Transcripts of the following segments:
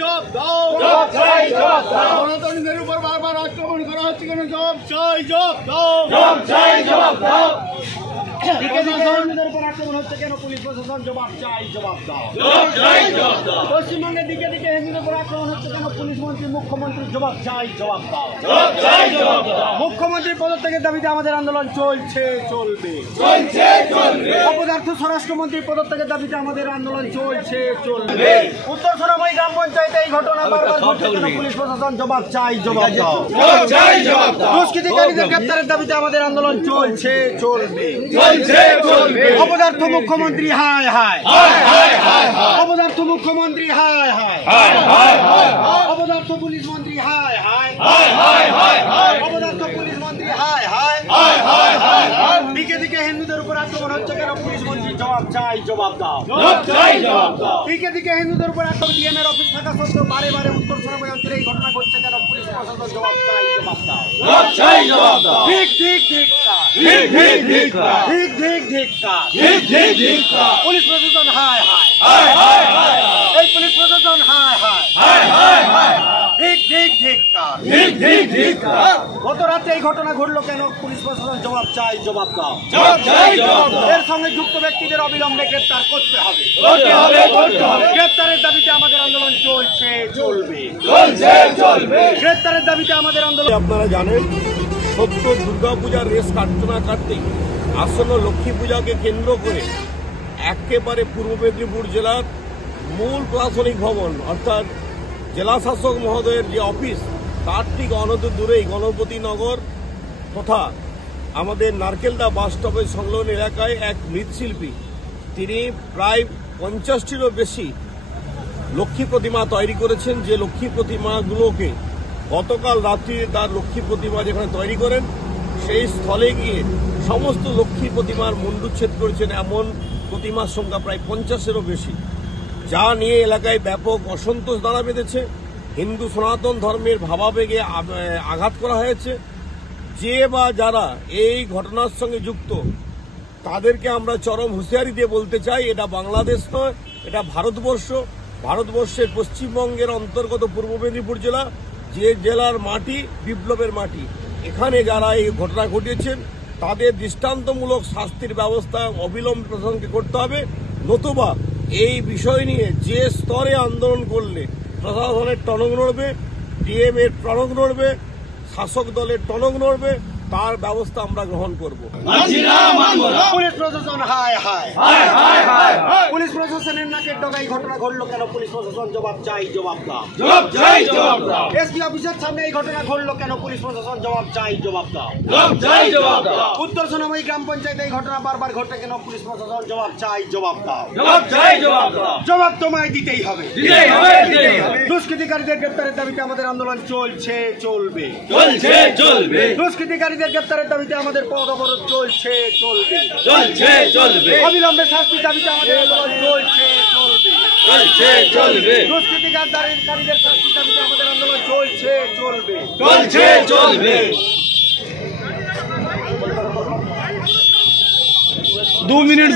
জবাব দাও, জবাব চাই জবাব দাও। সনাতনীদের উপর বারবার আক্রমণ করা হচ্ছে কেন? জবাব চাই জবাব দাও, জবাব চাই জবাব দাও। সনাতনীদের উপর আক্রমণ হচ্ছে কেন? পুলিশ প্রশাসন জবাব চাই জবাব দাও, জবাব চাই জবাব দাও। পশ্চিমবঙ্গের দিকে দিকে হিন্দুদের উপর আক্রমণ হচ্ছে কেন? পুলিশ মন্ত্রী মুখ্যমন্ত্রী জবাব চাই জবাব দাও, জবাব চাই জবাব দাও। মুখ্যমন্ত্রীর পদত্যাগের দাবিতে আমাদের আন্দোলন চলছে চলবে, চলছে চলবে। অপদার্থ স্বরাষ্ট্রমন্ত্রীর পদত্যাগের দাবিতে আমাদের আন্দোলন চলছে চলবে। উত্তর সোনামুড়ি গ্রাম পঞ্চায়েতে এই ঘটনা বারবার ঘটছে কেন? পুলিশ প্রশাসন জবাব চাই জবাব দাও, জবাব চাই জবাব দাও। দুষ্কৃতিকারীদের গ্রেপ্তারের দাবিতে আমাদের আন্দোলন চলছে চলবে, চলছে চলবে। অপদার্থ মুখ্যমন্ত্রী হায় হায় হায় হায়, অপদার্থ মুখ্যমন্ত্রী হায় হায় হায় হায়, অপদার্থ পুলিশ মন্ত্রী হায় হায় হায় হায় হায়, অপদার্থ পুলিশ মন্ত্রী হায় হায় হায় হায় হায়। দিকে দিকে হিন্দুদের উপর আক্রমণ হচ্ছে কেন? পুলিশ মন্ত্রী জবাব চাই জবাব দাও, জবাব চাই জবাব দাও। দিকে দিকে হিন্দুদের উপর আক্রমণ ডিএমের অফিস থাকা সত্ত্বেও বারে বারে উত্তর সোনামুড়ি অঞ্চলে এই ঘটনা ঘটছে কেন? পুলিশ প্রশাসন জবাব চাই জবাব দাও, জবাব চাই জবাব দাও। ঠিক ঠিক ঠিক ঠিক ঠিক ঠিক ঠিক ঠিক ঠিক ঠিক ঠিক ঠিক। পুলিশ প্রশাসন হায় হায় হায় হায় হায়, এই পুলিশ প্রশাসন হায় হায় হায় হায় হায়, ঠিক ঠিক ঠিক ঠিক ঠিক ঠিক। গত রাতে এই ঘটনা ঘটলো কেন? পুলিশ প্রশাসন জবাব চাই জবাব দাও, জবাব চাই জবাব দাও। এর সঙ্গে যুক্ত ব্যক্তিদের অবিলম্বে গ্রেপ্তার করতে হবে, করতে হবে করতে হবে। গ্রেপ্তারের দাবিতে আমাদের আন্দোলন চলছে চলবে, চলছে চলবে। গ্রেপ্তারের দাবিতে আমাদের আন্দোলন। আপনারা জানেন, সত্য দুর্গাপূজার রেস কাটতে না কাটতেই আসন্ন লক্ষ্মী পূজাকে কেন্দ্র করে একেবারে পূর্ব মেদিনীপুর জেলার মূল প্রশাসনিক ভবন অর্থাৎ জেলা শাসক মহোদয়ের যে অফিস, তার ঠিক অনতি দূরেই গণপতিনগর তথা আমাদের নারকেলদা বাস স্টপের সংলগ্ন এলাকায় এক মৃৎশিল্পী, তিনি প্রায় 50টিরও বেশি লক্ষ্মী প্রতিমা তৈরি করেছেন। যে লক্ষ্মী প্রতিমাগুলোকে গতকাল রাত্রি তার লক্ষ্মী প্রতিমা যেখানে তৈরি করেন সেই স্থলে গিয়ে সমস্ত লক্ষ্মী প্রতিমার মুণ্ডুচ্ছেদ করেছেন। এমন প্রতিমার সংখ্যা প্রায় 50-এরও বেশি, যা নিয়ে এলাকায় ব্যাপক অসন্তোষ দানা বেঁধেছে। হিন্দু সনাতন ধর্মের ভাবাবেগে আঘাত করা হয়েছে। যে বা যারা এই ঘটনার সঙ্গে যুক্ত তাদেরকে আমরা চরম হুঁশিয়ারি দিয়ে বলতে চাই, এটা বাংলাদেশ নয়, এটা ভারতবর্ষ। ভারতবর্ষের পশ্চিমবঙ্গের অন্তর্গত পূর্ব মেদিনীপুর জেলা, যে জেলার মাটি বিপ্লবের মাটি। এখানে যারা এই ঘটনা ঘটিয়েছেন তাদের দৃষ্টান্তমূলক শাস্তির ব্যবস্থা অবিলম্বে প্রশাসনকে করতে হবে, নতুবা এই বিষয় নিয়ে যে স্তরে আন্দোলন করলে প্রশাসনের টনক নড়বে, ডিএম এর টনক নড়বে, শাসক দলের টনক নড়বে, তার ব্যবস্থা আমরা গ্রহণ করব। পুলিশ প্রশাসন হায় হায়, পুলিশ প্রশাসনের নাকের ডগায় ঘটনা ঘটলো কেন? পুলিশ প্রশাসন জবাব চাই জবাব দাও, জবাব চাই জবাব দাও। এসপি অফিসের সামনে এই ঘটনা ঘটলো কেন? পুলিশ প্রশাসন জবাব চাই জবাব দাও, জবাব চাই জবাব দাও। উত্তর সোনামুড়ি গ্রাম পঞ্চায়েতে এই ঘটনা বারবার ঘটে কেন? পুলিশ প্রশাসন জবাব চাই জবাব দাও, জবাব চাই জবাব দাও। জবাব তোমায় দিতেই হবে, দিতেই হবে, দিতেই হবে। দুষ্কৃতিকারীদের গ্রেপ্তারের দাবিতে আমাদের আন্দোলন চলছে চলবে, চলছে চলবে। দুষ্কৃতিকারীদের গ্রেপ্তারের দাবিতে আমাদের পথ অবরোধ চলছে চলবে, চলছে চলবে। অবিলম্বে শাস্তির দাবিতে আমাদের আন্দোলন চলছে চলবে, চলছে চলবে। দুষ্কৃতিকারীদের শাস্তির দাবিতে আমাদের আন্দোলন চলছে চলবে, চলছে চলবে। 2 মিনিট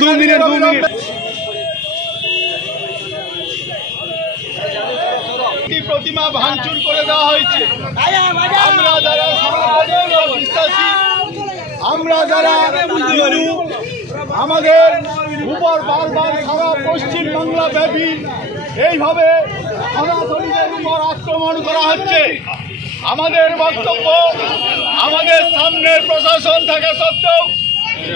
প্রতিমা ভাঙচুর করে দেওয়া হয়েছে। আমরা যারা বিশ্বাসী, আমরা যারা হিন্দু, আমাদের উপর বারবার সারা পশ্চিম বাংলা ব্যাপী এইভাবে সনাতনীদের উপর আক্রমণ করা হচ্ছে। আমাদের বক্তব্য, আমাদের সামনের প্রশাসন থাকা সত্ত্বেও,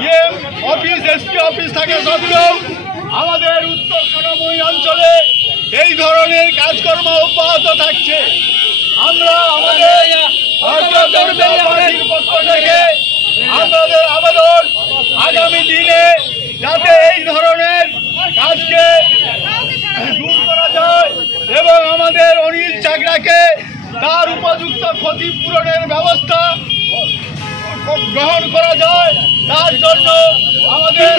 ডিএম অফিস, এসপি অফিস থাকা সত্ত্বেও আমাদের উত্তর সোনামুড়ি অঞ্চলে এই ধরনের কাজকর্ম অব্যাহত থাকছে। আমরা আমাদের ভারতীয় জনতা পার্টির পক্ষ থেকে আমাদের আবেদন, আগামী দিনে যাতে এই ধরনের কাজকে দূর করা যায় এবং আমাদের অনিল চাকরাকে তার উপযুক্ত ক্ষতিপূরণের ব্যবস্থা গ্রহণ করা যায়, তার জন্য আমাদের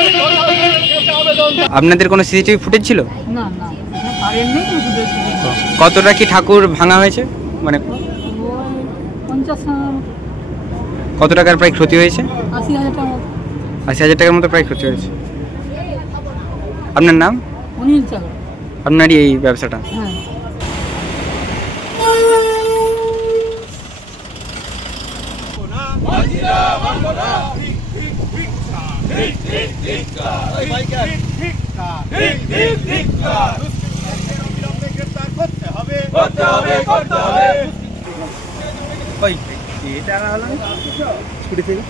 আবেদন। আপনাদের কোনো সিসিটিভি ফুটেজ ছিল? না না, কারেন্ট নেই। কতটা কি ঠাকুর ভাঙা হয়েছে? মানে 50 কত টাকার প্রায় ক্ষতি হয়েছে? 80,000 টাকা। 80,000 টাকার মতো প্রায় ক্ষতি হয়েছে। আপনার নাম? অনিল চাকরা। আপনারই এই ব্যবসাটা? হ্যাঁ। অবিলম্বে গ্রেফতার করতে হবে। এটা হলো স্কুটি থেকে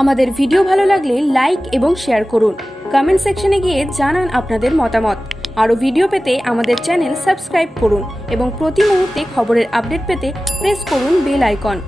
আমাদের ভিডিও ভালো লাগলে লাইক এবং শেয়ার করুন। কমেন্ট সেকশনে গিয়ে জানান আপনাদের মতামত। আরও ভিডিও পেতে আমাদের চ্যানেল সাবস্ক্রাইব করুন এবং প্রতি মুহূর্তে খবরের আপডেট পেতে প্রেস করুন বেল আইকন।